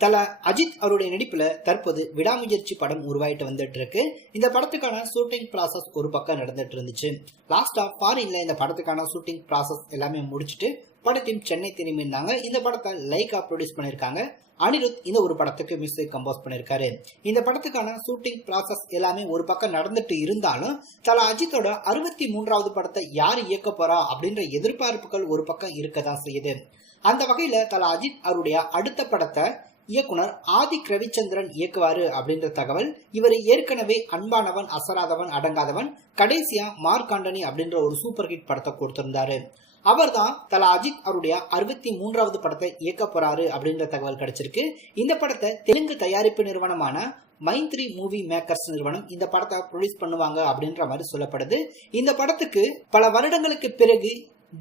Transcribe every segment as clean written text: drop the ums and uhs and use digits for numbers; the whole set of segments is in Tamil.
தல அஜித் அவருடைய நடிப்புல தற்போது விடாமுயற்சி படம் உருவாயிட்டு வந்துட்டு இருக்கு. இந்த படத்துக்கான ஷூட்டிங் ப்ராசஸ் ஒரு பக்கம் நடந்துட்டு இருந்துச்சு. லாஸ்டா ஃபாரின்ல இந்த படத்துக்கான ஷூட்டிங் ப்ராசஸ் எல்லாமே முடிச்சுட்டு படத்தின் சென்னை திரும்பி இருந்தாங்க. இந்த படத்தை லைகா ப்ரொடியூஸ் பண்ணிருக்காங்க. அனிருத் இந்த ஒரு படத்துக்கு மியூசிக் கம்போஸ் பண்ணிருக்காரு. இந்த படத்துக்கான ஷூட்டிங் ப்ராசஸ் எல்லாமே ஒரு பக்கம் நடந்துட்டு இருந்தாலும் தல அஜித்தோட 63வது படத்தை யார் இயக்க போறா அப்படின்ற எதிர்பார்ப்புகள் ஒரு பக்கம் இருக்கதான் செய்யுது. அந்த வகையில தல அஜித் அவருடைய அடுத்த படத்தை இயக்குனர் ஆதிக் ரவிச்சந்திரன் இயக்குவாரு அப்படின்ற தகவல். இவர் ஏற்கனவே அன்பானவன், அசராதவன், அடங்காதவன், கடைசியா மார்க்காண்டனி அப்படின்ற ஒரு சூப்பர் ஹிட் படத்தை கொடுத்திருந்தாரு. அவர் தான் தல அஜித் அவருடைய 63வது படத்தை இயக்க போறாரு அப்படின்ற தகவல் கிடைச்சிருக்கு. இந்த படத்தை தெலுங்கு தயாரிப்பு நிறுவனமான மைத்ரி மூவி மேக்கர்ஸ் நிறுவனம் இந்த படத்தை ப்ரொடியூஸ் பண்ணுவாங்க அப்படின்ற மாதிரி சொல்லப்படுது. இந்த படத்துக்கு பல வருடங்களுக்கு பிறகு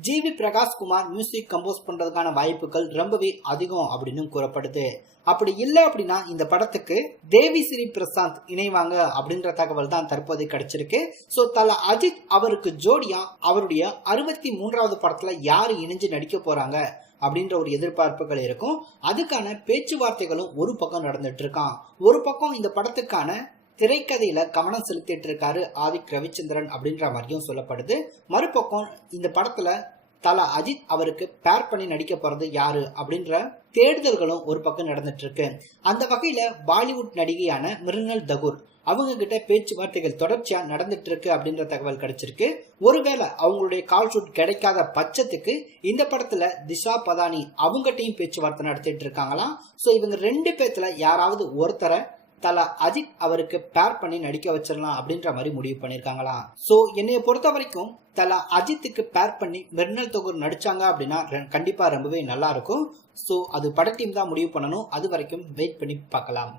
ஜிவி பிரகாஷ் குமார் மியூசிக் கம்போஸ் பண்றதுக்கான வாய்ப்புகள் ரொம்பவே அதிகம் அப்படின்னு கூறப்படுது. அப்படி இல்லை அப்படின்னா இந்த படத்துக்கு தேவி ஸ்ரீ பிரசாந்த் இணைவாங்க அப்படின்ற தகவல் தான் தற்போது கிடைச்சிருக்கு. சோ தல அஜித் அவருக்கு ஜோடியா அவருடைய 63வது படத்துல யாரு இணைஞ்சு நடிக்க போறாங்க அப்படின்ற ஒரு எதிர்பார்ப்புகள் இருக்கும். அதுக்கான பேச்சுவார்த்தைகளும் ஒரு பக்கம் நடந்துட்டு இருக்கான். ஒரு பக்கம் இந்த படத்துக்கான திரைக்கதையில கவனம் செலுத்திட்டு இருக்காரு ஆதிக் ரவிச்சந்திரன் அப்படின்ற மாதிரியும் சொல்லப்படுது. மறுபக்கம் இந்த படத்துல தல அஜித் அவருக்கு பேர் பண்ணி நடிக்க போறது யாரு அப்படின்ற தேடுதல்களும் ஒரு பக்கம் நடந்துட்டு இருக்கு. அந்த வகையில பாலிவுட் நடிகையான மிருனல் தகூர் அவங்க கிட்ட பேச்சுவார்த்தைகள் தொடர்ச்சியா நடந்துட்டு இருக்கு அப்படின்ற தகவல் கிடைச்சிருக்கு. ஒருவேளை அவங்களுடைய கால் ஷூட் கிடைக்காத பட்சத்துக்கு இந்த படத்துல திஷா பதானி அவங்ககிட்டயும் பேச்சுவார்த்தை நடத்திட்டு இருக்காங்களாம். சோ இவங்க 2 பேத்துல யாராவது ஒருத்தரை தல அஜித் அவருக்கு பேர் பண்ணி நடிக்க வச்சிடலாம் அப்படின்ற மாதிரி முடிவு பண்ணிருக்காங்களாம். சோ என்னைய பொறுத்த வரைக்கும் தல அஜித்துக்கு பேர் பண்ணி மிர்னல் தகூர் நடிச்சாங்க அப்படின்னா கண்டிப்பா ரொம்பவே நல்லா இருக்கும். சோ அது பட டீம் தான் முடிவு பண்ணணும். அது வரைக்கும் வெயிட் பண்ணி பார்க்கலாம்.